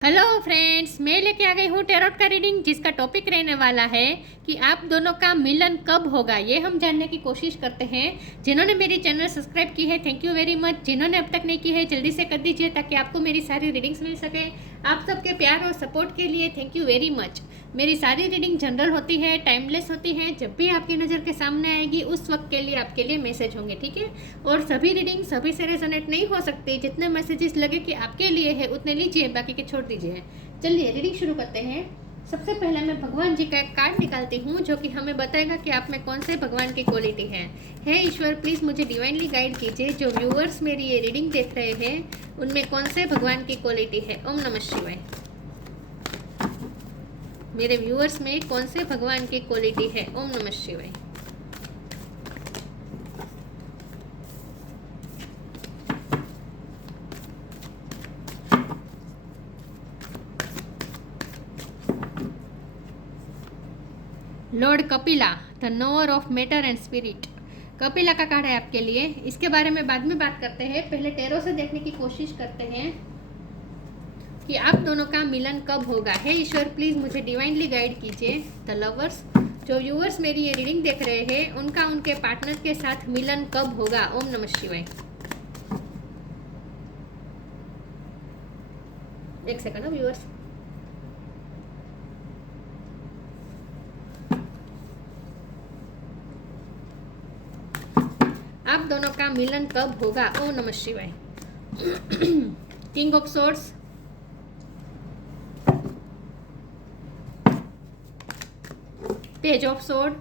Hello friends, मैं लेके आ गई हूँ टैरोट का रीडिंग, जिसका टॉपिक रहने वाला है कि आप दोनों का मिलन कब होगा। ये हम जानने की कोशिश करते हैं। जिन्होंने मेरी चैनल सब्सक्राइब की है, थैंक यू वेरी मच। जिन्होंने अब तक नहीं की है, जल्दी से कर दीजिए ताकि आपको मेरी सारी रीडिंग्स मिल सके। आप सबके प्यार और सपोर्ट के लिए थैंक यू वेरी मच। मेरी सारी रीडिंग जनरल होती है, टाइमलेस होती है। जब भी आपकी नज़र के सामने आएगी उस वक्त के लिए आपके लिए मैसेज होंगे, ठीक है। और सभी रीडिंग सभी से रेजोनेट नहीं हो सकती। जितने मैसेजेस लगे कि आपके लिए है उतने लीजिए, बाकी के छोड़ दीजिए। चलिए रीडिंग शुरू करते हैं। सबसे पहले मैं भगवान जी का एक कार्ड निकालती हूँ जो कि हमें बताएगा कि आप में कौन से भगवान की क्वालिटी है। हे ईश्वर, प्लीज़ मुझे डिवाइनली गाइड कीजिए। जो व्यूअर्स मेरी ये रीडिंग देख रहे हैं उनमें कौन से भगवान की क्वालिटी है। ओम नमः शिवाय। मेरे व्यूअर्स में कौन से भगवान की क्वालिटी है। ओम नमः शिवाय। Lord Kapila, the knower of matter and spirit. Kapila का कार्ड है आपके लिए। इसके बारे में बाद में बात करते हैं। पहले टैरो से देखने की कोशिश करते हैं कि आप दोनों का मिलन कब होगा। हे ईश्वर, प्लीज़ मुझे डिवाइनली गाइड कीजिए। द लवर्स, जो व्यूअर्स मेरी ये रीडिंग देख रहे हैं उनका उनके पार्टनर के साथ मिलन कब होगा। ओम नमः शिवाय। एक सेकंड व्यूअर्स। आप दोनों का मिलन कब होगा। ओम नमः शिवाय। King of swords, page of sword.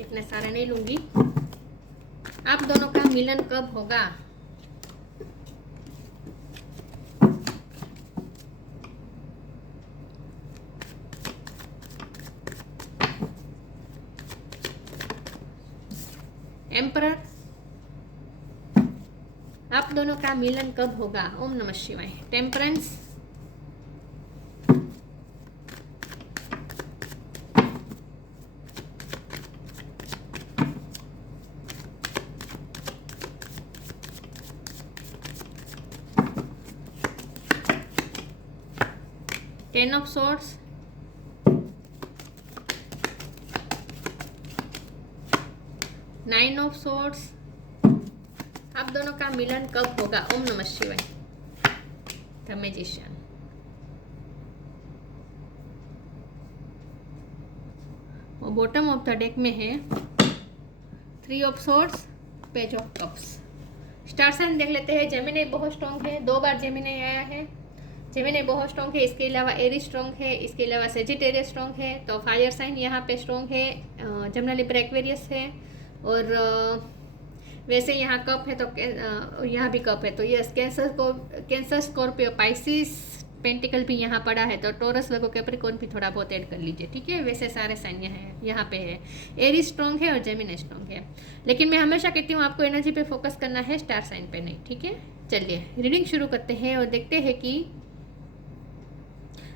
इतने सारे नहीं लूंगी। आप दोनों का मिलन कब होगा। एम्परर, आप दोनों का मिलन कब होगा। ओम नमः शिवाय। Temperance, ten of swords, nine of swords. आप दोनों का मिलन कब होगा। ओम नमः शिवाय। द मैजिशियन, वो बॉटम ऑफ द डेक में है। Three of swords, page of cups. Star sign देख लेते हैं। जेमिनी बहुत स्ट्रॉन्ग है, 2 बार जेमिनी आया है। जेमिनी बहुत स्ट्रॉन्ग है। इसके अलावा एरीज स्ट्रॉन्ग है। इसके अलावा सेजिटेरियस स्ट्रॉन्ग है। तो फायर साइन यहाँ पे स्ट्रॉन्ग है। जमुना लिब्रा एक्वेरियस है। और वैसे यहाँ कप है तो यहाँ भी कप है। तो ये कैंसर स्कॉर्पियो पाइसिस पेंटिकल भी यहाँ पड़ा है। तो टोरस वर्गो कैप्रिकॉर्न भी थोड़ा बहुत ऐड कर लीजिए, ठीक है। वैसे सारे साइन यहाँ पे है। एरीज स्ट्रॉन्ग है और जेमिनी स्ट्रॉन्ग है। लेकिन मैं हमेशा कहती हूँ आपको एनर्जी पे फोकस करना है, स्टार साइन पे नहीं, ठीक है। चलिए रीडिंग शुरू करते हैं और देखते हैं कि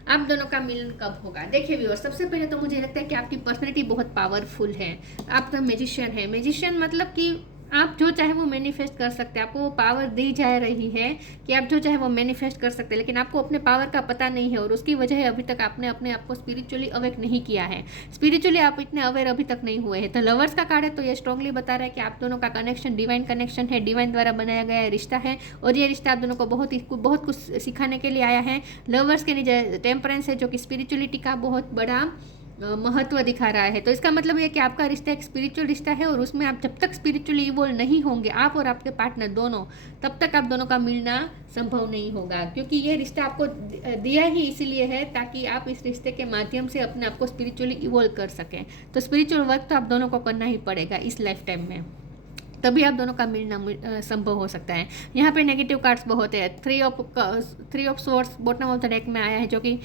आप दोनों का मिलन कब होगा। देखिए व्यूअर्स, सबसे पहले तो मुझे लगता है कि आपकी पर्सनैलिटी बहुत पावरफुल है। आप तो मैजिशियन है। मैजिशियन मतलब कि आप जो चाहे वो मैनिफेस्ट कर सकते हैं। आपको वो पावर दी जा रही है कि आप जो चाहे वो मैनिफेस्ट कर सकते हैं, लेकिन आपको अपने पावर का पता नहीं है और उसकी वजह है अभी तक आपने अपने आप को स्पिरिचुअली अवेक नहीं किया है। स्पिरिचुअली आप इतने अवेयर अभी तक नहीं हुए हैं। तो लवर्स का कार्ड है तो ये स्ट्रांगली बता रहा है कि आप दोनों का कनेक्शन डिवाइन कनेक्शन है, डिवाइन द्वारा बनाया गया रिश्ता है और ये रिश्ता आप दोनों को बहुत कुछ सिखाने के लिए आया है। लवर्स के नीचे टेम्परेंस है जो कि स्पिरिचुअलिटी का बहुत बड़ा महत्व दिखा रहा है। तो इसका मतलब ये कि आपका रिश्ता एक स्पिरिचुअल रिश्ता है और उसमें आप जब तक स्पिरिचुअली इवॉल्व नहीं होंगे, आप और आपके पार्टनर दोनों, तब तक आप दोनों का मिलना संभव नहीं होगा। क्योंकि ये रिश्ता आपको दिया ही इसीलिए है ताकि आप इस रिश्ते के माध्यम से अपने आप को स्पिरिचुअली इवॉल्व कर सकें। तो स्पिरिचुअल वर्क तो आप दोनों को करना ही पड़ेगा इस लाइफ टाइम में, तभी आप दोनों का मिलना संभव हो सकता है। यहाँ पे नेगेटिव कार्ड्स बहुत है। Three of swords bottom of the deck में आया है जो कि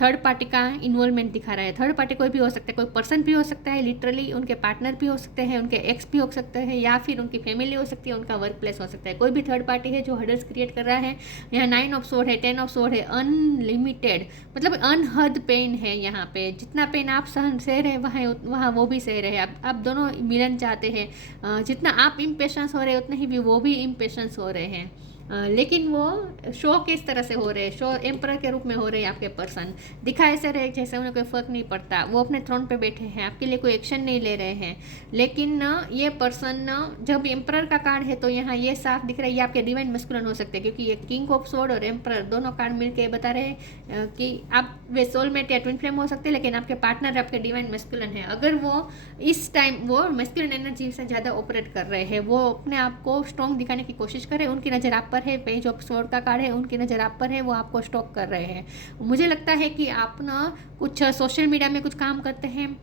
थर्ड पार्टी का इन्वॉल्वमेंट दिखा रहा है। थर्ड पार्टी कोई भी हो सकता है, कोई पर्सन भी हो सकता है, लिटरली उनके पार्टनर भी हो सकते हैं, उनके एक्स भी हो सकते हैं, या फिर उनकी फैमिली हो सकती है, उनका वर्क प्लेस हो सकता है। कोई भी थर्ड पार्टी है जो हर्डल्स क्रिएट कर रहा है। यहाँ 9 ऑफ सोर्ड है, 10 ऑफ सोर्ड है। अनलिमिटेड मतलब अनहद पेन है। यहाँ पे जितना पेन आप सह रहे वहाँ वो भी सह रहे हैं। आप दोनों मिलन चाहते हैं। जितना आप इम्पेशंस हो रहे हैं उतने ही भी वो भी इम्पेशंस हो रहे हैं। लेकिन वो शो किस तरह से हो रहे हैं, शो एम्परर के रूप में हो रहे हैं आपके पर्सन, दिखा ऐसे रहे जैसे उन्हें कोई फ़र्क नहीं पड़ता, वो अपने थ्रोन पे बैठे हैं, आपके लिए कोई एक्शन नहीं ले रहे हैं। लेकिन ये पर्सन जब एम्परर का कार्ड है तो यहाँ ये साफ दिख रहा है ये आपके डिवाइन मस्कुलिन हो सकते हैं, क्योंकि ये किंग ऑफ स्वॉर्ड और एम्परर दोनों कार्ड मिलके बता रहे हैं कि आप वे सोलमेट या ट्विन फ्लेम हो सकते हैं, लेकिन आपके पार्टनर आपके डिवाइन मस्कुलिन है। अगर वो इस टाइम वो मस्कुलिन एनर्जी से ज़्यादा ऑपरेट कर रहे हैं, वो अपने आप को स्ट्रॉन्ग दिखाने की कोशिश करें, उनकी नज़र आप पर है, पेज ऑफ स्वॉर्ड का कार्ड है, उनकी नज़र आप पर है, वो आपको स्टॉक कर रहे हैं। मुझे लगता है कि आप ना कुछ सोशल मीडिया में कुछ काम करते हैं,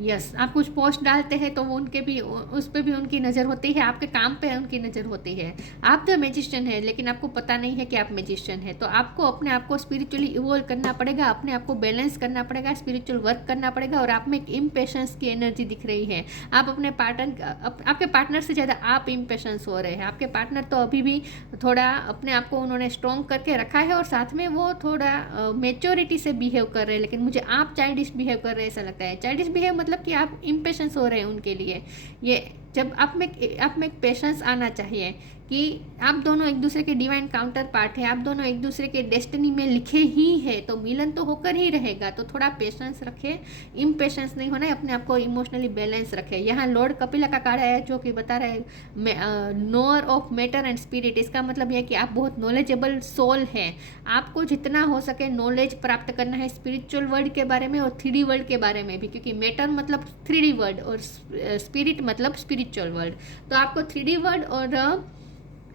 यस आप कुछ पोस्ट डालते हैं तो वो उनके भी उस पर भी उनकी नज़र होती है, आपके काम पे उनकी नज़र होती है। आप तो मैजिशियन है लेकिन आपको पता नहीं है कि आप मैजिशियन है, तो आपको अपने आप को स्पिरिचुअली इवॉल्व करना पड़ेगा, अपने आप को बैलेंस करना पड़ेगा, स्पिरिचुअल वर्क करना पड़ेगा। और आप में एक इम्पेशंस की एनर्जी दिख रही है, आप अपने आपके पार्टनर से ज़्यादा आप इम्पेशंस हो रहे हैं। आपके पार्टनर तो अभी भी थोड़ा अपने आप को उन्होंने स्ट्रॉन्ग करके रखा है और साथ में वो थोड़ा मेच्योरिटी से बिहेव कर रहे हैं, लेकिन मुझे आप चाइल्डिश बिहेव कर रहे हैं ऐसा लगता है। चाइल्डिश बिहेव मतलब कि आप इम्पेशेंस हो रहे हैं उनके लिए। ये जब आप में एक पेशेंस आना चाहिए कि आप दोनों एक दूसरे के डिवाइन काउंटर पार्ट है, आप दोनों एक दूसरे के डेस्टिनी में लिखे ही है, तो मिलन तो होकर ही रहेगा। तो थोड़ा पेशेंस रखें, इम्पेशेंस नहीं होना है, अपने आप को इमोशनली बैलेंस रखें। यहाँ लॉर्ड कपिला का कार्ड आया जो कि बता रहे हैं knower of matter and spirit. इसका मतलब यह कि आप बहुत नॉलेजेबल सोल हैं, आपको जितना हो सके नॉलेज प्राप्त करना है स्पिरिचुअल वर्ल्ड के बारे में और 3D वर्ल्ड के बारे में भी, क्योंकि मैटर मतलब 3D वर्ल्ड और स्पिरिट मतलब स्पिरिचुअल वर्ल्ड। तो आपको 3D वर्ल्ड और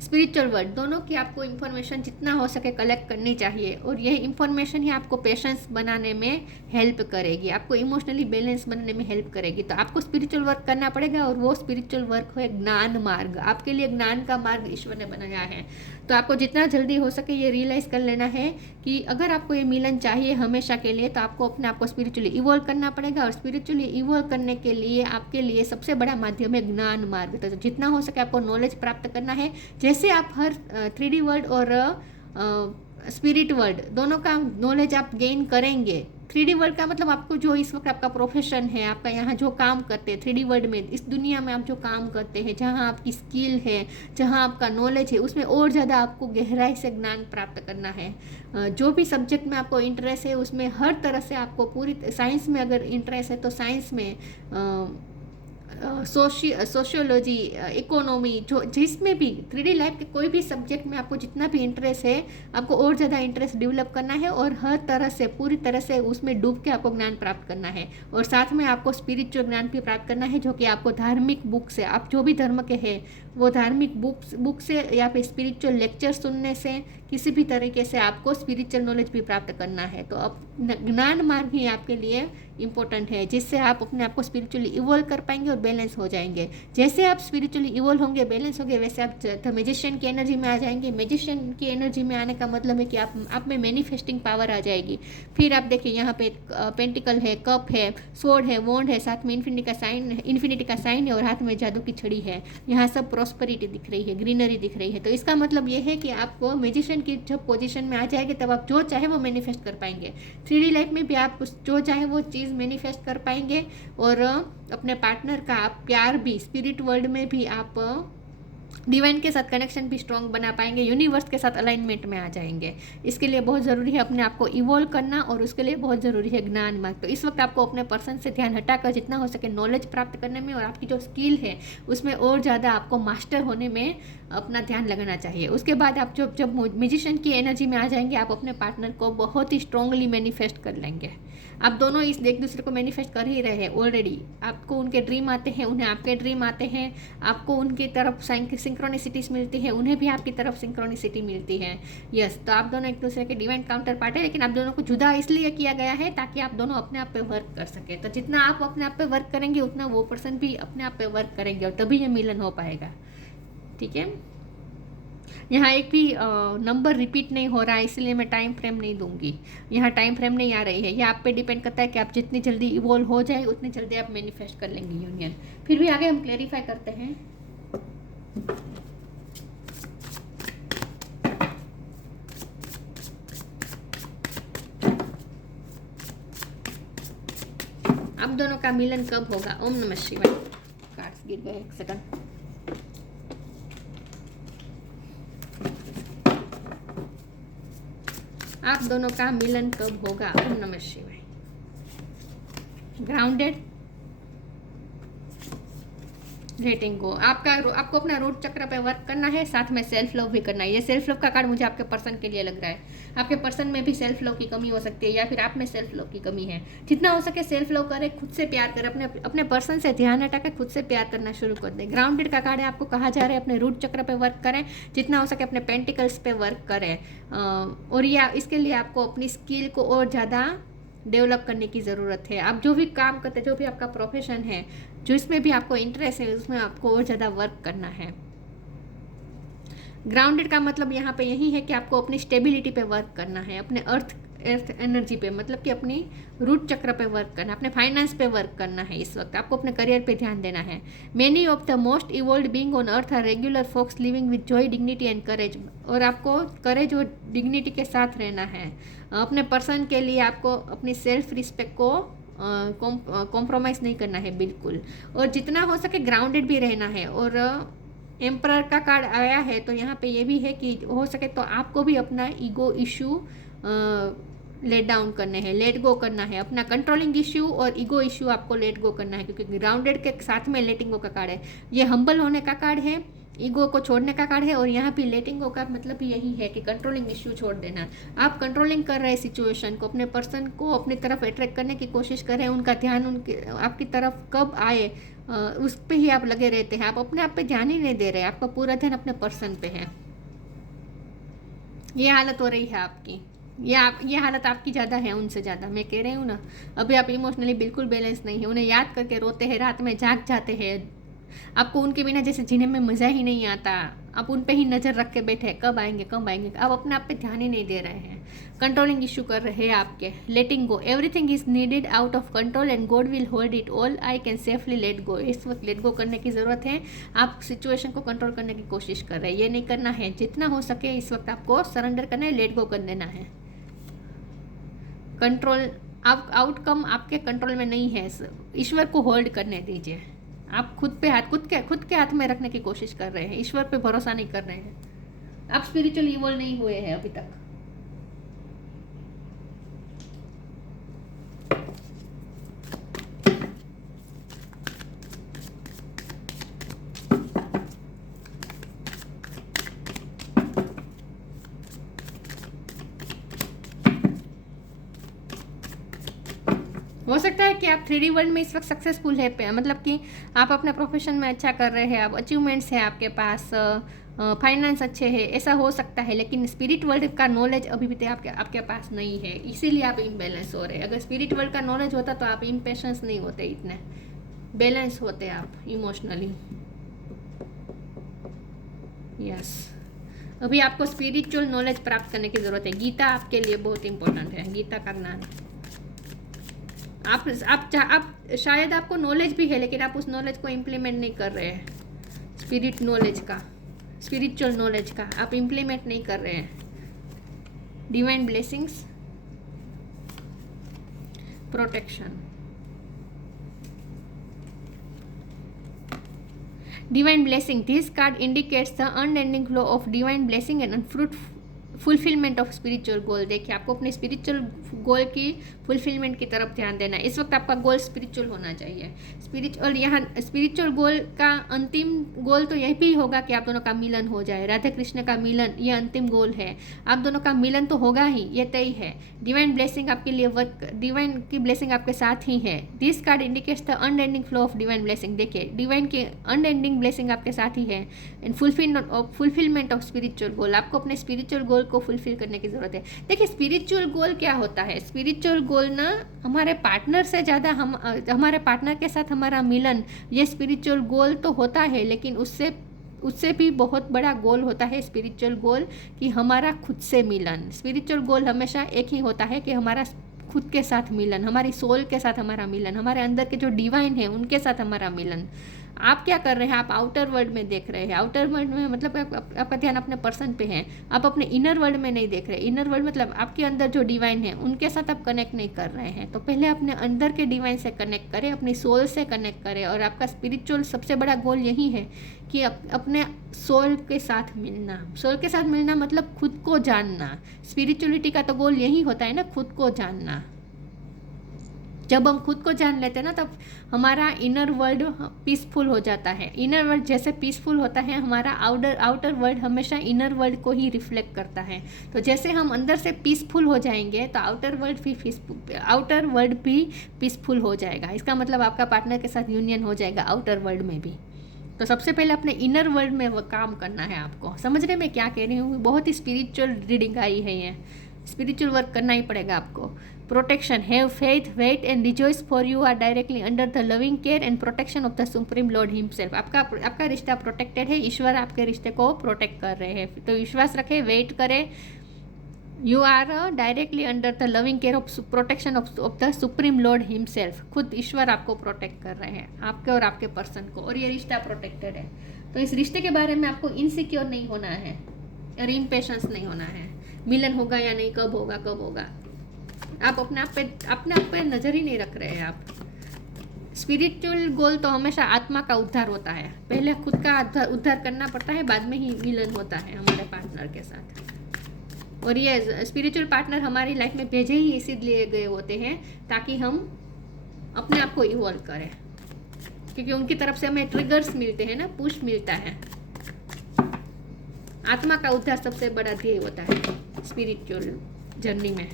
स्पिरिचुअल वर्ल्ड दोनों की आपको इन्फॉर्मेशन जितना हो सके कलेक्ट करनी चाहिए, और यही इन्फॉर्मेशन ही आपको पेशेंस बनाने में हेल्प करेगी, आपको इमोशनली बैलेंस बनाने में हेल्प करेगी। तो आपको स्पिरिचुअल वर्क करना पड़ेगा, और वो स्पिरिचुअल वर्क है ज्ञान मार्ग। आपके लिए ज्ञान का मार्ग ईश्वर ने बनाया है, तो आपको जितना जल्दी हो सके ये रियलाइज़ कर लेना है कि अगर आपको ये मिलन चाहिए हमेशा के लिए, तो आपको अपने आप को स्पिरिचुअली इवॉल्व करना पड़ेगा। और स्पिरिचुअली इवॉल्व करने के लिए आपके लिए सबसे बड़ा माध्यम है ज्ञान मार्ग। तो जितना हो सके आपको नॉलेज प्राप्त करना है। जैसे आप हर 3D वर्ल्ड और स्पिरिट वर्ल्ड दोनों का नॉलेज आप गेन करेंगे। 3D वर्ल्ड का मतलब आपको जो इस वक्त आपका प्रोफेशन है, आपका यहाँ जो काम करते हैं 3D वर्ल्ड में, इस दुनिया में आप जो काम करते हैं, जहाँ आपकी स्किल है, जहाँ आपका नॉलेज है, उसमें और ज़्यादा आपको गहराई से ज्ञान प्राप्त करना है। जो भी सब्जेक्ट में आपको इंटरेस्ट है उसमें हर तरह से आपको पूरी साइंस में अगर इंटरेस्ट है तो साइंस में सोशियोलॉजी, इकोनॉमी, जो जिसमें भी 3D लाइफ के कोई भी सब्जेक्ट में आपको जितना भी इंटरेस्ट है, आपको और ज़्यादा इंटरेस्ट डेवलप करना है और हर तरह से पूरी तरह से उसमें डूब के आपको ज्ञान प्राप्त करना है। और साथ में आपको स्पिरिचुअल ज्ञान भी प्राप्त करना है, जो कि आपको धार्मिक बुक से, आप जो भी धर्म के हैं वो धार्मिक बुक से या फिर स्पिरिचुअल लेक्चर सुनने से, किसी भी तरीके से आपको स्पिरिचुअल नॉलेज भी प्राप्त करना है। तो अब ज्ञान मार्ग ही आपके लिए इम्पोर्टेंट है, जिससे आप अपने आप को स्पिरिचुअली इवॉल्व कर पाएंगे और बैलेंस हो जाएंगे। जैसे आप स्पिरिचुअली इवॉल्व होंगे, बैलेंस होंगे, वैसे आप मैजिशियन की एनर्जी में आ जाएंगे। मैजिशियन की एनर्जी में आने का मतलब है कि आप में मैनिफेस्टिंग पावर आ जाएगी। फिर आप देखिए यहाँ पे पेंटिकल है, कप है, स्वॉर्ड है, वॉन्ड है, साथ में इन्फिनिटी का साइन है और हाथ में जादू की छड़ी है। यहाँ सब प्रॉस्पेरिटी दिख रही है, ग्रीनरी दिख रही है। तो इसका मतलब ये है कि आपको मैजिशियन की जब पोजीशन में आ जाएंगे तब आप जो चाहे वो मैनिफेस्ट कर पाएंगे। 3D लाइफ में भी आप जो चाहे वो चीज़ मैनिफेस्ट कर पाएंगे, और अपने पार्टनर का आप प्यार भी स्पिरिट वर्ल्ड में भी आप डिवाइन के साथ कनेक्शन भी स्ट्रॉन्ग बना पाएंगे, यूनिवर्स के साथ अलाइनमेंट में आ जाएंगे। इसके लिए बहुत ज़रूरी है अपने आप को इवॉल्व करना, और उसके लिए बहुत ज़रूरी है ज्ञान मार्ग। तो इस वक्त आपको अपने पर्सन से ध्यान हटाकर जितना हो सके नॉलेज प्राप्त करने में और आपकी जो स्किल है उसमें और ज़्यादा आपको मास्टर होने में अपना ध्यान लगाना चाहिए। उसके बाद आप जब म्यूजिशियन की एनर्जी में आ जाएंगे, आप अपने पार्टनर को बहुत ही स्ट्रांगली मैनिफेस्ट कर लेंगे। आप दोनों इस एक दूसरे को मैनिफेस्ट कर ही रहे हैं ऑलरेडी। आपको उनके ड्रीम आते हैं, उन्हें आपके ड्रीम आते हैं, आपको उनकी तरफ सिंक्रोनिसिटीज मिलती है, उन्हें भी आपकी तरफ सिंक्रोनिसिटी मिलती है। यस, तो आप दोनों एक दूसरे के डिवाइन काउंटर पार्ट है, लेकिन आप दोनों को जुदा इसलिए किया गया है ताकि आप दोनों अपने आप पे वर्क कर सके। तो जितना आप अपने आप पे वर्क करेंगे उतना वो पर्सन भी अपने आप पे वर्क करेंगे, और तभी ये मिलन हो पाएगा। ठीक है, यहाँ एक भी नंबर रिपीट नहीं हो रहा है, इसलिए मैं टाइम फ्रेम नहीं दूंगी। यहाँ टाइम फ्रेम नहीं आ रही है, ये आप पे डिपेंड करता है कि आप जितनी जल्दी इवॉल्व हो जाए उतनी जल्दी आप मैनिफेस्ट कर लेंगे यूनियन। फिर भी आगे हम क्लेरिफाई करते हैं। आप दोनों का मिलन कब होगा? ओम नमः शिवाय। कार्ड्स गिर गए, एक सेकंड। आप दोनों का मिलन कब होगा? ओम नमः शिवाय। ग्राउंडेड, लेटिंग गो। आपको अपना रूट चक्र पे वर्क करना है, साथ में सेल्फ लव भी करना है। ये सेल्फ लव का कार्ड मुझे आपके पर्सन के लिए लग रहा है। आपके पर्सन में भी सेल्फ लव की कमी हो सकती है, या फिर आप में सेल्फ लव की कमी है। जितना हो सके सेल्फ लव करें, खुद से प्यार करें, अपने पर्सन से ध्यान हटा के खुद से प्यार करना शुरू कर दें। ग्राउंडेड का कार्ड है, आपको कहा जा रहा है अपने रूट चक्र पे वर्क करें, जितना हो सके अपने पेंटिकल्स पे वर्क करें। और या इसके लिए आपको अपनी स्किल को और ज़्यादा डेवलप करने की ज़रूरत है। आप जो भी काम करते हैं, जो भी आपका प्रोफेशन है, जो इसमें भी आपको इंटरेस्ट है, उसमें आपको और ज़्यादा वर्क करना है। ग्राउंडेड का मतलब यहाँ पे यही है कि आपको अपनी स्टेबिलिटी पे वर्क करना है, अपने अर्थ एनर्जी पे, मतलब कि अपनी रूट चक्र पे वर्क करना, अपने फाइनेंस पे वर्क करना है। इस वक्त आपको अपने करियर पे ध्यान देना है। Many of the most evolved being on earth are regular folks living with joy, dignity and courage. और आपको करेज और डिग्निटी के साथ रहना है। अपने पर्सन के लिए आपको अपनी सेल्फ रिस्पेक्ट को कॉम्प्रोमाइज़ नहीं करना है बिल्कुल, और जितना हो सके ग्राउंडेड भी रहना है। और एम्परर का कार्ड आया है, तो यहाँ पे ये भी है कि हो सके तो आपको भी अपना ईगो इशू लेट डाउन करने हैं, लेट गो करना है। अपना कंट्रोलिंग इशू और ईगो इशू आपको लेट गो करना है, क्योंकि ग्राउंडेड के साथ में लेटिंग गो का कार्ड है। ये हम्बल होने का कार्ड है, ईगो को छोड़ने का कार्ड है, और यहाँ पे लेटिंग गो का मतलब यही है कि कंट्रोलिंग इशू छोड़ देना। आप कंट्रोलिंग कर रहे सिचुएशन को, अपने पर्सन को अपनी तरफ अट्रैक्ट करने की कोशिश करें, उनका ध्यान उनके आपकी तरफ कब आए उस पर ही आप लगे रहते हैं। आप अपने आप पे ध्यान ही नहीं दे रहे, आपका पूरा ध्यान अपने पर्सन पे है। ये हालत हो रही है आपकी, ये हालत आपकी ज़्यादा है उनसे ज़्यादा। मैं कह रही हूँ ना, अभी आप इमोशनली बिल्कुल बैलेंस नहीं है। उन्हें याद करके रोते हैं, रात में जाग जाते हैं। आपको उनके बिना जैसे जीने में मज़ा ही नहीं आता। आप उन पे ही नज़र रख के बैठे हैं, कब आएंगे कब आएंगे। आप अपने आप पे ध्यान ही नहीं दे रहे हैं, कंट्रोलिंग इशू कर रहे हैं आपके। Letting go, everything is needed out of control and God will hold it all, I can safely let go. इस वक्त लेट गो करने की ज़रूरत है। आप सिचुएशन को कंट्रोल करने की कोशिश कर रहे हैं, ये नहीं करना है। जितना हो सके इस वक्त आपको सरेंडर करना है, लेट गो कर देना है। कंट्रोल आउटकम आपके कंट्रोल में नहीं है, ईश्वर को होल्ड करने दीजिए। आप खुद के हाथ में रखने की कोशिश कर रहे हैं, ईश्वर पे भरोसा नहीं कर रहे हैं। आप स्पिरिचुअल इवॉल्व नहीं हुए हैं अभी तक। हो सकता है कि आप 3D वर्ल्ड में इस वक्त सक्सेसफुल है, मतलब कि आप अपने प्रोफेशन में अच्छा कर रहे हैं, आप अचीवमेंट्स हैं आपके पास, फाइनेंस अच्छे हैं, ऐसा हो सकता है। लेकिन स्पिरिट वर्ल्ड का नॉलेज अभी भी आपके पास नहीं है, इसीलिए आप इम्बैलेंस हो रहे हैं। अगर स्पिरिट वर्ल्ड का नॉलेज होता तो आप इम्पेशेंस नहीं होते, इतने बैलेंस होते आप इमोशनली। यस, अभी आपको स्पिरिचुअल नॉलेज प्राप्त करने की ज़रूरत है। गीता आपके लिए बहुत इंपॉर्टेंट है, गीता का ज्ञान। आप शायद आपको नॉलेज भी है, लेकिन आप उस नॉलेज को इम्प्लीमेंट नहीं कर रहे हैं। स्पिरिचुअल नॉलेज का आप इम्प्लीमेंट नहीं कर रहे हैं। Divine blessings, protection. Divine blessing, this card indicates the unending flow of divine blessing and fulfilment of spiritual goal. देखिए, आपको अपने स्पिरिचुअल गोल की फुलफिलमेंट की तरफ ध्यान देना है। इस वक्त आपका गोल स्पिरिचुअल होना चाहिए। स्पिरिचुअल गोल का अंतिम गोल तो यही भी होगा कि आप दोनों का मिलन हो जाए, राधे कृष्ण का मिलन, ये अंतिम गोल है। आप दोनों का मिलन तो होगा ही, ये तय है। डिवाइन ब्लेसिंग आपके लिए वर्क, डिवाइन की ब्लेसिंग आपके साथ ही है। This card indicates the unending flow of divine blessing. देखिए, डिवाइन की अनएंडिंग ब्लेसिंग आपके साथ ही है। एंड फुलफिलमेंट ऑफ स्पिरिचुअल गोल, आपको अपने स्पिरिचुअल गोल को फुलफिल करने की ज़रूरत है। देखिए, स्पिरिचुअल गोल क्या होता है? स्पिरिचुअल गोल ना हमारे पार्टनर से ज़्यादा हमारे पार्टनर के साथ हमारा मिलन, ये स्पिरिचुअल गोल तो होता है, लेकिन उससे भी बहुत बड़ा गोल होता है स्पिरिचुअल गोल कि हमारा खुद से मिलन। स्पिरिचुअल गोल हमेशा एक ही होता है कि हमारा खुद के साथ मिलन, हमारी सोल के साथ हमारा मिलन, हमारे अंदर के जो डिवाइन है उनके साथ हमारा मिलन। आप क्या कर रहे हैं, आप आउटर वर्ल्ड में देख रहे हैं। आउटर वर्ल्ड में मतलब आपका ध्यान अपने पर्सन पे है, आप अपने इनर वर्ल्ड में नहीं देख रहे। इनर वर्ल्ड मतलब आपके अंदर जो डिवाइन है उनके साथ आप कनेक्ट नहीं कर रहे हैं। तो पहले अपने अंदर के डिवाइन से कनेक्ट करें, अपनी सोल से कनेक्ट करें। और आपका स्पिरिचुअल सबसे बड़ा गोल यही है कि अपने सोल के साथ मिलना। सोल के साथ मिलना मतलब खुद को जानना। स्पिरिचुअलिटी का तो गोल यही होता है ना, खुद को जानना। जब हम खुद को जान लेते हैं ना, तब हमारा इनर वर्ल्ड पीसफुल हो जाता है। इनर वर्ल्ड जैसे पीसफुल होता है, हमारा आउटर वर्ल्ड हमेशा इनर वर्ल्ड को ही रिफ्लेक्ट करता है। तो जैसे हम अंदर से पीसफुल हो जाएंगे तो आउटर वर्ल्ड भी पीसफुल हो जाएगा। इसका मतलब आपका पार्टनर के साथ यूनियन हो जाएगा आउटर वर्ल्ड में भी। तो सबसे पहले अपने इनर वर्ल्ड में वो काम करना है आपको। समझ रहे मैं क्या कह रही हूँ? बहुत ही स्पिरिचुअल रीडिंग आई है ये। स्पिरिचुअल वर्क करना ही पड़ेगा आपको। Protection, have faith, wait and rejoice for you are directly under the loving care and protection of the supreme lord himself. आपका रिश्ता प्रोटेक्टेड है, ईश्वर आपके रिश्ते को प्रोटेक्ट कर रहे हैं। तो विश्वास रखें, वेट करें। You are directly under the loving care of protection of the supreme lord himself. खुद ईश्वर आपको प्रोटेक्ट कर रहे हैं, आपके और आपके पर्सन को, और ये रिश्ता प्रोटेक्टेड है। तो इस रिश्ते के बारे में आपको इनसिक्योर नहीं होना है और इम्पेशंस नहीं होना है। मिलन होगा या नहीं, कब होगा। आप अपने आप पे नज़र ही नहीं रख रहे हैं आप। स्पिरिचुअल गोल तो हमेशा आत्मा का उद्धार होता है। पहले खुद का उद्धार करना पड़ता है, बाद में ही मिलन होता है हमारे पार्टनर के साथ। और ये स्पिरिचुअल पार्टनर हमारी लाइफ में भेजे ही इसीलिए गए होते हैं ताकि हम अपने आप को इवॉल्व करें, क्योंकि उनकी तरफ से हमें ट्रिगर्स मिलते हैं ना, पुश मिलता है। आत्मा का उद्धार सबसे बड़ा ध्येय होता है स्पिरिचुअल जर्नी में।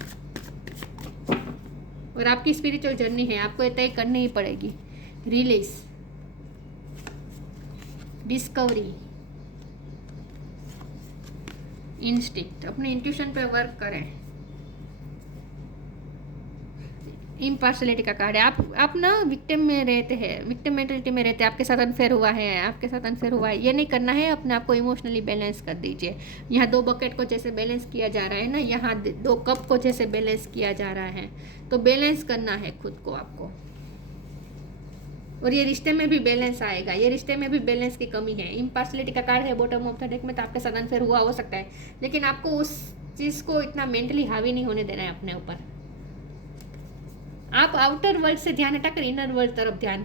और आपकी स्पिरिचुअल जर्नी है, आपको ये तय करनी ही पड़ेगी। रिलीज, डिस्कवरी, इंस्टिंक्ट, अपने इंट्यूशन पे वर्क करें। इम्पार्शलिटी का कार्ड है। आप ना विक्टिम में रहते हैं, विक्टिम मेंटालिटी में रहते हैं। आपके साथ अनफेयर हुआ है, ये नहीं करना है। अपने आप को इमोशनली बैलेंस कर दीजिए। यहाँ 2 बकेट को जैसे बैलेंस किया जा रहा है ना, यहाँ 2 कप को जैसे बैलेंस किया जा रहा है। तो बैलेंस करना है खुद को आपको। और ये रिश्ते में भी बैलेंस आएगा, ये रिश्ते में भी बैलेंस की कमी है। इम्पार्शलिटी का कार्ड है बॉटम ऑफ द डेक में। तो आपके साथ अनफेयर हुआ हो सकता है, लेकिन आपको उस चीज़ को इतना मेंटली हावी नहीं होने देना है अपने ऊपर। आप आउटर वर्ल्ड से ध्यान हटाकर इनर वर्ल्ड तरफ ध्यान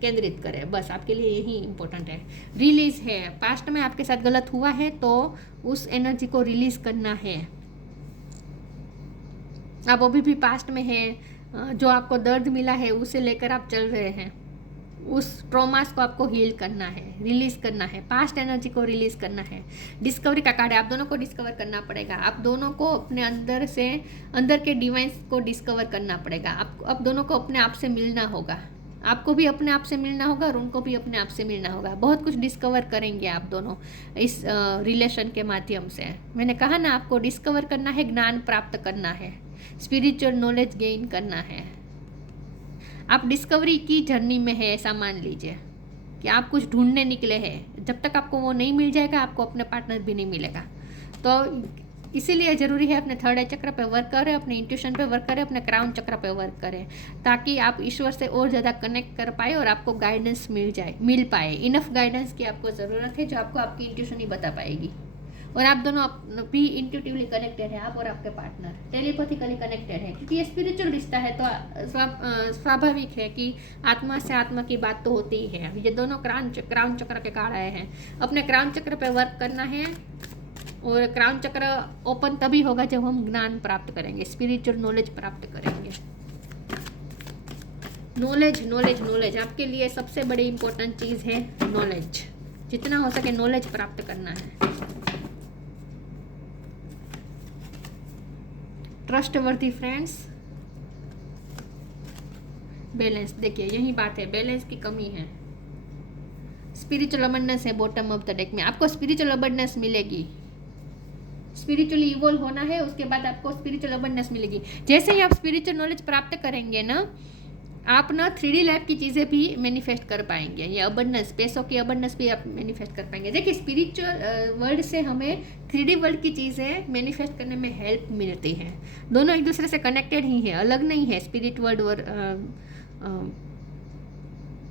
केंद्रित करें, बस आपके लिए यही इम्पोर्टेंट है। रिलीज है, पास्ट में आपके साथ गलत हुआ है तो उस एनर्जी को रिलीज करना है। आप अभी भी पास्ट में हैं, जो आपको दर्द मिला है उसे लेकर आप चल रहे हैं। उस ट्रॉमास को आपको हील करना है, रिलीज करना है, पास्ट एनर्जी को रिलीज करना है। डिस्कवरी का कार्ड है, आप दोनों को डिस्कवर करना पड़ेगा। आप दोनों को अपने अंदर के डिवाइंस को डिस्कवर करना पड़ेगा। आप दोनों को अपने आप से मिलना होगा। आपको भी अपने आप से मिलना होगा और उनको भी अपने आप से मिलना होगा। बहुत कुछ डिस्कवर करेंगे आप दोनों इस रिलेशन के माध्यम से। मैंने कहा ना, आपको डिस्कवर करना है, ज्ञान प्राप्त करना है, स्पिरिचुअल नॉलेज गेन करना है। आप डिस्कवरी की जर्नी में है, ऐसा मान लीजिए कि आप कुछ ढूंढने निकले हैं। जब तक आपको वो नहीं मिल जाएगा, आपको अपने पार्टनर भी नहीं मिलेगा। तो इसीलिए ज़रूरी है अपने 3rd आई चक्र पे वर्क करें, अपने इंट्यूशन पे वर्क करें, अपने क्राउन चक्र पे वर्क करें, ताकि आप ईश्वर से और ज़्यादा कनेक्ट कर पाए और आपको गाइडेंस मिल पाए। इनफ गाइडेंस की आपको ज़रूरत है, जो आपको आपकी इंट्यूशन ही बता पाएगी। और आप दोनों भी इंट्यूटिवली कनेक्टेड है, आप और आपके पार्टनर टेलीपैथिकली कनेक्टेड है, क्योंकि ये स्पिरिचुअल रिश्ता है। तो स्वाभाविक है कि आत्मा से आत्मा की बात तो होती ही है। ये दोनों क्राउन चक्र के कार्ड आए हैं। अपने क्राउन चक्र पे वर्क करना है, और क्राउन चक्र ओपन तभी होगा जब हम ज्ञान प्राप्त करेंगे, स्पिरिचुअल नॉलेज प्राप्त करेंगे। नॉलेज आपके लिए सबसे बड़ी इंपॉर्टेंट चीज़ है। नॉलेज, जितना हो सके नॉलेज प्राप्त करना है। ट्रस्टवर्दी फ्रेंड्स, बैलेंस, देखिए यही बात है, बैलेंस की कमी है। स्पिरिचुअल अबंडेंस है बॉटम ऑफ द डेक में। आपको स्पिरिचुअल अबंडेंस मिलेगी। स्पिरिचुअली इवॉल्व होना है, उसके बाद आपको स्पिरिचुअल अबंडेंस मिलेगी। जैसे ही आप स्पिरिचुअल नॉलेज प्राप्त करेंगे ना, आप ना 3D लाइफ की चीज़ें भी मैनिफेस्ट कर पाएंगे। ये अबंडेंस, पैसों की अबंडेंस भी आप मैनिफेस्ट कर पाएंगे। देखिए, स्पिरिचुअल वर्ल्ड से हमें 3D वर्ल्ड की चीज़ें मैनिफेस्ट करने में हेल्प मिलती है। दोनों एक दूसरे से कनेक्टेड ही है, अलग नहीं है। स्पिरिट वर्ल्ड और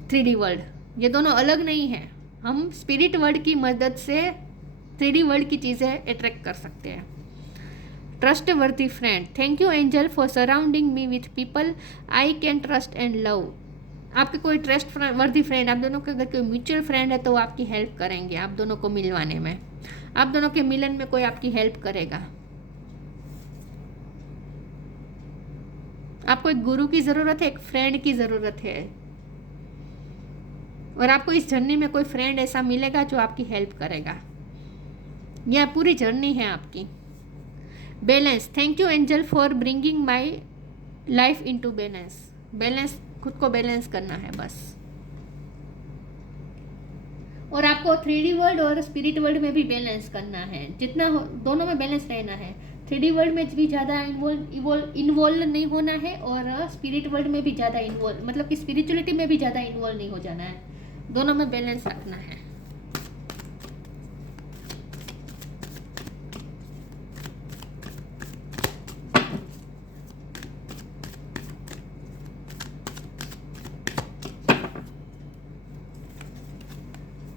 3D वर्ल्ड ये दोनों अलग नहीं है। हम स्पिरिट वर्ल्ड की मदद से 3D वर्ल्ड की चीज़ें अट्रैक्ट कर सकते हैं। ट्रस्ट वर्दी friend, thank you angel for surrounding me with people I can trust and love. आपके कोई ट्रस्ट वर्दी फ्रेंड, आप दोनों के अगर कोई म्यूचुअल फ्रेंड है तो वो आपकी हेल्प करेंगे आप दोनों को मिलवाने में, आप दोनों के मिलन में कोई आपकी हेल्प करेगा। आपको एक गुरु की ज़रूरत है, एक फ्रेंड की ज़रूरत है, और आपको इस जर्नी में कोई फ्रेंड ऐसा मिलेगा जो आपकी हेल्प करेगा। यह पूरी जर्नी है आपकी। Balance, thank you angel for bringing my life into balance. Balance, खुद को बैलेंस करना है बस। और आपको 3D वर्ल्ड और स्पिरिट वर्ल्ड में भी बैलेंस करना है, जितना हो दोनों में बैलेंस रहना है। 3D वर्ल्ड में भी ज़्यादा इन्वॉल्व नहीं होना है, और स्पिरिट वर्ल्ड में भी ज़्यादा इन्वॉल्व, मतलब कि स्पिरिचुअलिटी में भी ज़्यादा इन्वॉल्व नहीं हो जाना है। दोनों में बैलेंस रखना है।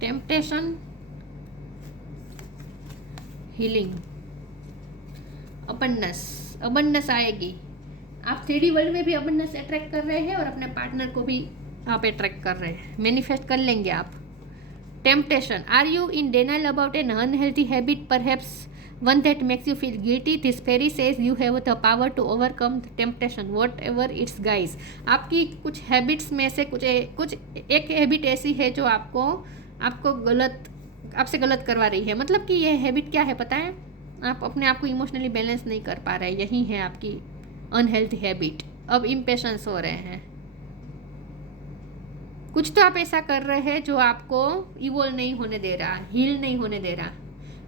टेम्पटेशन, हीलिंग, अबंडस आएगी। आप 3D वर्ल्ड में भी अबंडस अट्रैक्ट कर रहे हैं और अपने पार्टनर को भी आप अट्रैक्ट कर रहे हैं, मैनिफेस्ट कर लेंगे आप। Temptation, are you in denial about an unhealthy habit, perhaps one that makes you feel guilty? This fairy says you have the power to overcome the temptation, whatever it's guys। आपकी कुछ habits में से कुछ एक habit ऐसी है जो आपको आपसे गलत करवा रही है। मतलब कि ये हैबिट क्या है पता है? आप अपने आप को इमोशनली बैलेंस नहीं कर पा रहे, यही है आपकी अनहेल्थी हैबिट। अब इम्पेशंस हो रहे हैं, कुछ तो आप ऐसा कर रहे हैं जो आपको इवॉल्व नहीं होने दे रहा, हील नहीं होने दे रहा।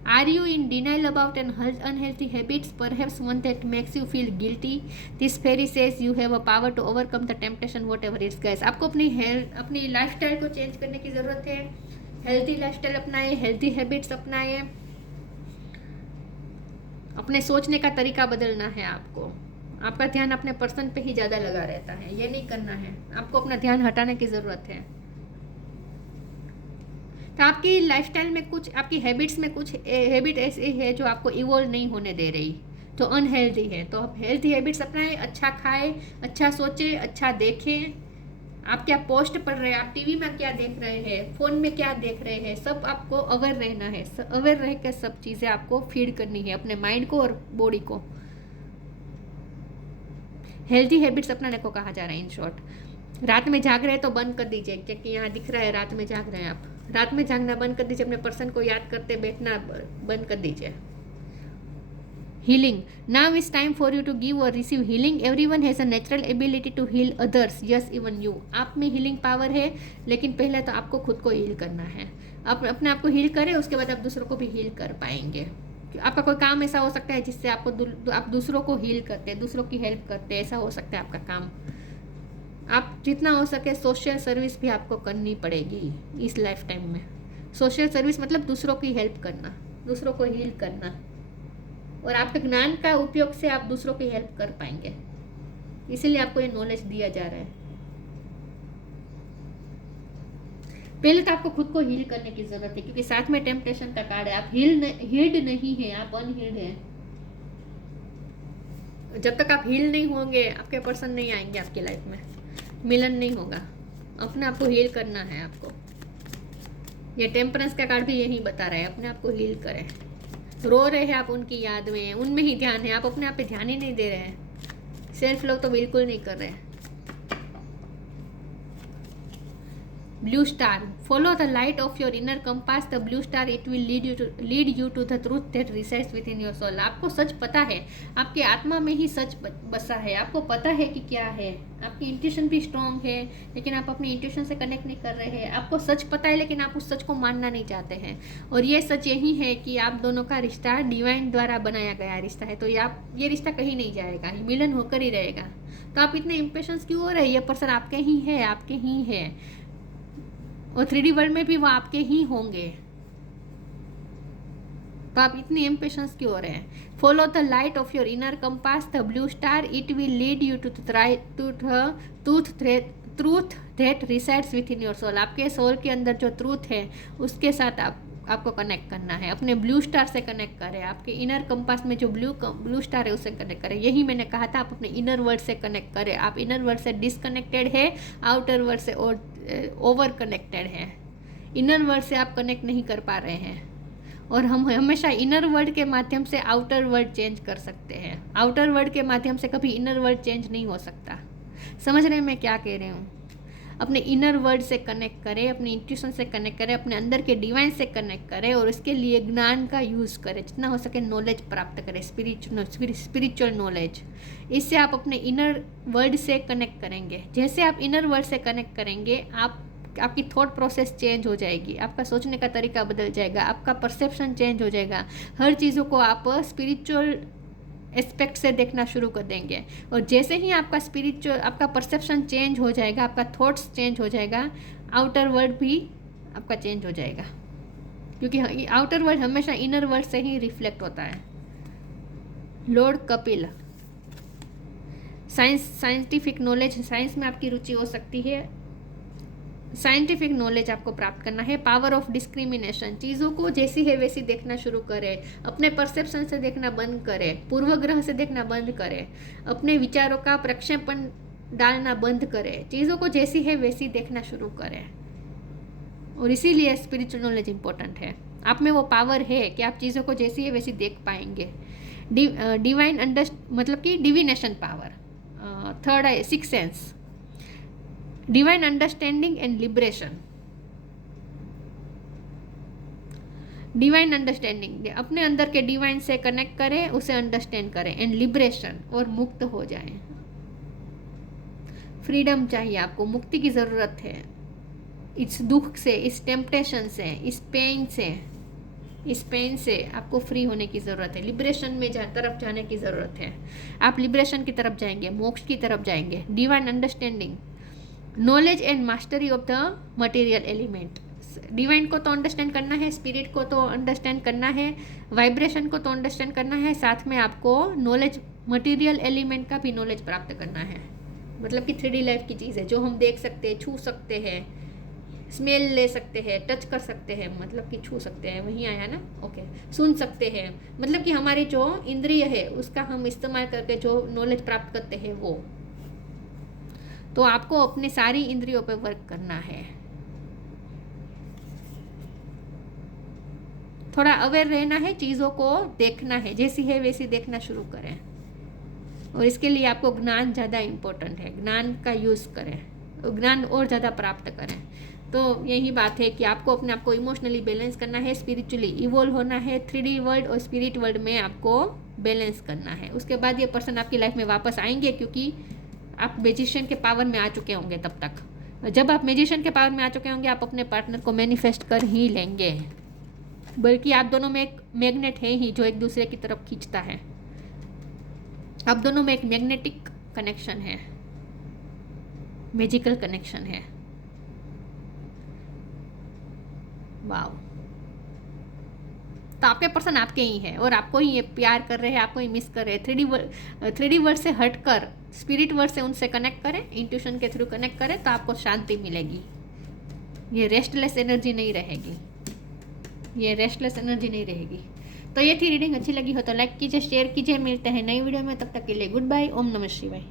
Are you in denial about an unhealthy habits, perhaps one that makes you feel guilty? This fairy says you have a power to overcome the temptation, whatever it's guys। आपको अपनी lifestyle को change करने की ज़रूरत है। Healthy lifestyle अपनाए, healthy habits अपनाए, अपने सोचने का तरीका बदलना है आपको। आपका ध्यान अपने पर्सन पे ही ज़्यादा लगा रहता है, ये नहीं करना है। आपको अपना ध्यान हटाने की ज़रूरत है। तो आपकी लाइफस्टाइल में कुछ, आपकी हैबिट्स में कुछ हैबिट ऐसी है जो आपको इवॉल्व नहीं होने दे रही, तो अनहेल्दी है। तो आप हेल्थी हैबिट्स अपनाएं, अच्छा खाएं, अच्छा सोचें, अच्छा देखें। आप क्या पोस्ट पढ़ रहे हैं, आप टीवी में क्या देख रहे हैं, फ़ोन में क्या देख रहे हैं, सब आपको अवेयर रहना है। अवेयर रह कर सब चीज़ें आपको फीड करनी है अपने माइंड को और बॉडी को। हेल्थी हैबिट्स अपनाने को कहा जा रहा है। इन शॉर्ट, रात में जाग रहे हैं तो बंद कर दीजिए, क्योंकि यहाँ दिख रहा है रात में जाग रहे हैं आप। रात में जागना बंद कर दीजिए, अपने पर्सन को याद करते बैठना बंद कर दीजिए। Healing, now is time for you to give और receive healing. Everyone has a natural ability to heal others, yes even you. आप में हीलिंग पावर है, लेकिन पहले तो आपको खुद को हील करना है। आप अपने आप को हील करें, उसके बाद आप दूसरों को भी हील कर पाएंगे। आपका कोई काम ऐसा हो सकता है जिससे आप दूसरों को हील करते हैं, दूसरों की हेल्प करते हैं, ऐसा हो सकता है आपका काम। आप जितना हो सके सोशल सर्विस भी आपको करनी पड़ेगी इस लाइफ टाइम में। सोशल सर्विस मतलब दूसरों की हेल्प करना, दूसरों को हील करना, और आपके ज्ञान का उपयोग से आप दूसरों की हेल्प कर पाएंगे। इसीलिए आपको ये नॉलेज दिया जा रहा है। पहले तो आपको खुद को हील करने की जरूरत है, क्योंकि साथ में टेम्पटेशन का कार्ड है। आप हील्ड नहीं है, आप अनहील्ड है। जब तक आप हील नहीं होंगे, आपके पर्सन नहीं आएंगे आपकी लाइफ में, मिलन नहीं होगा। अपने आप को हील करना है आपको। ये टेम्परेंस का कार्ड भी यही बता रहा है, अपने आप को हील करें। रो रहे हैं आप उनकी याद में, उनमें ही ध्यान है, आप अपने आप पे ध्यान ही नहीं दे रहे हैं। सेल्फ लव तो बिल्कुल नहीं कर रहे हैं। Blue star, follow the light of your inner compass the blue star, it will lead you to the truth that resides within your soul. आपको सच पता है, आपके आत्मा में ही सच बसा है, आपको पता है कि क्या है। आपकी इंट्यूशन भी स्ट्रांग है, लेकिन आप अपनी इंट्यूशन से कनेक्ट नहीं कर रहे हैं। आपको सच पता है, लेकिन आप उस सच को मानना नहीं चाहते हैं। और ये सच यही है कि आप दोनों का रिश्ता डिवाइन द्वारा बनाया गया रिश्ता है, तो ये रिश्ता कहीं नहीं जाएगा, मिलन होकर ही रहेगा। तो आप इतने इम्पेशंस क्यों हो रहे हैं? ये पर्सन आपके ही है, आपके ही है, और 3D वर्ल्ड में भी वो आपके ही होंगे। तो आप इतने इम्पेशंस क्यों हो रहे हैं? Follow the light of your inner compass the blue star, it will lead you to truth that resides within your soul. आपके सोल के अंदर जो ट्रूथ है उसके साथ आपको कनेक्ट करना है। अपने ब्लू स्टार से कनेक्ट करें, आपके इनर कंपास में जो ब्लू स्टार है उससे कनेक्ट करें। यही मैंने कहा था, आप अपने इनर वर्ल्ड से कनेक्ट करें। आप इनर वर्ल्ड से डिसकनेक्टेड है, आउटर वर्ल्ड से ओवर कनेक्टेड है। इनर वर्ल्ड से आप कनेक्ट नहीं कर पा रहे हैं, और हम हमेशा इनर वर्ल्ड के माध्यम से आउटर वर्ल्ड चेंज कर सकते हैं। आउटर वर्ल्ड के माध्यम से कभी इनर वर्ल्ड चेंज नहीं हो सकता। समझ रहे हैं मैं क्या कह रही हूँ? अपने इनर वर्ल्ड से कनेक्ट करें, अपने इंट्यूशन से कनेक्ट करें, अपने अंदर के डिवाइन से कनेक्ट करें, और इसके लिए ज्ञान का यूज़ करें। जितना हो सके नॉलेज प्राप्त करें, स्पिरिचुअल नॉलेज। इससे आप अपने इनर वर्ल्ड से कनेक्ट करेंगे। जैसे आप इनर वर्ल्ड से कनेक्ट करेंगे, आपकी थॉट प्रोसेस चेंज हो जाएगी, आपका सोचने का तरीका बदल जाएगा, आपका परसेप्शन चेंज हो जाएगा। हर चीज़ों को आप स्पिरिचुअल एस्पेक्ट से देखना शुरू कर देंगे। और जैसे ही आपका परसेप्शन चेंज हो जाएगा, आपका थॉट्स चेंज हो जाएगा, आउटर वर्ल्ड भी आपका चेंज हो जाएगा। क्योंकि आउटर वर्ल्ड हमेशा इनर वर्ल्ड से ही रिफ्लेक्ट होता है। Lord Kapil, scientific knowledge, science में आपकी रुचि हो सकती है। साइंटिफिक नॉलेज आपको प्राप्त करना है। पावर ऑफ डिस्क्रिमिनेशन, चीज़ों को जैसी है वैसी देखना शुरू करें। अपने परसेप्शन से देखना बंद करें, पूर्वग्रह से देखना बंद करें, अपने विचारों का प्रक्षेपण डालना बंद करें, चीज़ों को जैसी है वैसी देखना शुरू करें। और इसीलिए स्पिरिचुअल नॉलेज इंपॉर्टेंट है। आप में वो पावर है कि आप चीज़ों को जैसी है वैसी देख पाएंगे। डिवाइन मतलब कि डिविनेशन पावर। थर्ड है six sense, divine understanding and liberation. Divine understanding, अपने अंदर के डिवाइन से कनेक्ट करें, उसे अंडरस्टैंड करें, एंड लिबरेशन, और मुक्त हो जाएं। फ्रीडम चाहिए आपको, मुक्ति की ज़रूरत है। इस दुख से, इस टेम्पटेशन से, इस पेन से आपको फ्री होने की ज़रूरत है। लिबरेशन में तरफ जाने की ज़रूरत है। आप लिबरेशन की तरफ जाएंगे, मोक्ष की तरफ जाएंगे। Divine understanding, knowledge and mastery of the material element. Divine को तो अंडरस्टैंड करना है, स्पिरिट को तो अंडरस्टैंड करना है, वाइब्रेशन को तो अंडरस्टैंड करना है, साथ में आपको नॉलेज, मटेरियल एलिमेंट का भी नॉलेज प्राप्त करना है। मतलब कि 3D लाइफ की चीज़ है जो हम देख सकते हैं, छू सकते हैं, स्मेल ले सकते हैं, टच कर सकते हैं। मतलब कि छू सकते हैं, वहीं आया ना, ओके। सुन सकते हैं, मतलब कि हमारी जो इंद्रिय है उसका हम इस्तेमाल करके जो नॉलेज प्राप्त करते हैं वो। तो आपको अपने सारी इंद्रियों पर वर्क करना है। थोड़ा अवेयर रहना है, चीज़ों को देखना है, जैसी है वैसी देखना शुरू करें। और इसके लिए आपको ज्ञान ज़्यादा इम्पोर्टेंट है। ज्ञान का यूज़ करें, ज्ञान और ज़्यादा प्राप्त करें। तो यही बात है कि आपको अपने आप को इमोशनली बैलेंस करना है, स्पिरिचुअली इवॉल्व होना है। 3D वर्ल्ड और स्पिरिट वर्ल्ड में आपको बैलेंस करना है। उसके बाद ये पर्सन आपकी लाइफ में वापस आएंगे, क्योंकि आप मैजिशियन के पावर में आ चुके होंगे। तब तक जब आप मैजिशियन के पावर में आ चुके होंगे, आप अपने पार्टनर को मैनिफेस्ट कर ही लेंगे। बल्कि आप दोनों में एक मैग्नेट है ही जो एक दूसरे की तरफ खींचता है। आप दोनों में एक मैग्नेटिक कनेक्शन है, मैजिकल कनेक्शन है। वाओ। तो आपके पर्सन आपके ही है और आपको ही ये प्यार कर रहे हैं, आपको ही मिस कर रहे हैं। 3D वर्ल्ड से हटकर स्पिरिट वर्ल्ड से उनसे कनेक्ट करें, इंट्यूशन के थ्रू कनेक्ट करें, तो आपको शांति मिलेगी। ये रेस्टलेस एनर्जी नहीं रहेगी, तो ये थी रीडिंग। अच्छी लगी हो तो लाइक कीजिए, शेयर कीजिए। मिलते हैं नई वीडियो में, तब तक के लिए गुड बाय। ओम नमः शिवाय।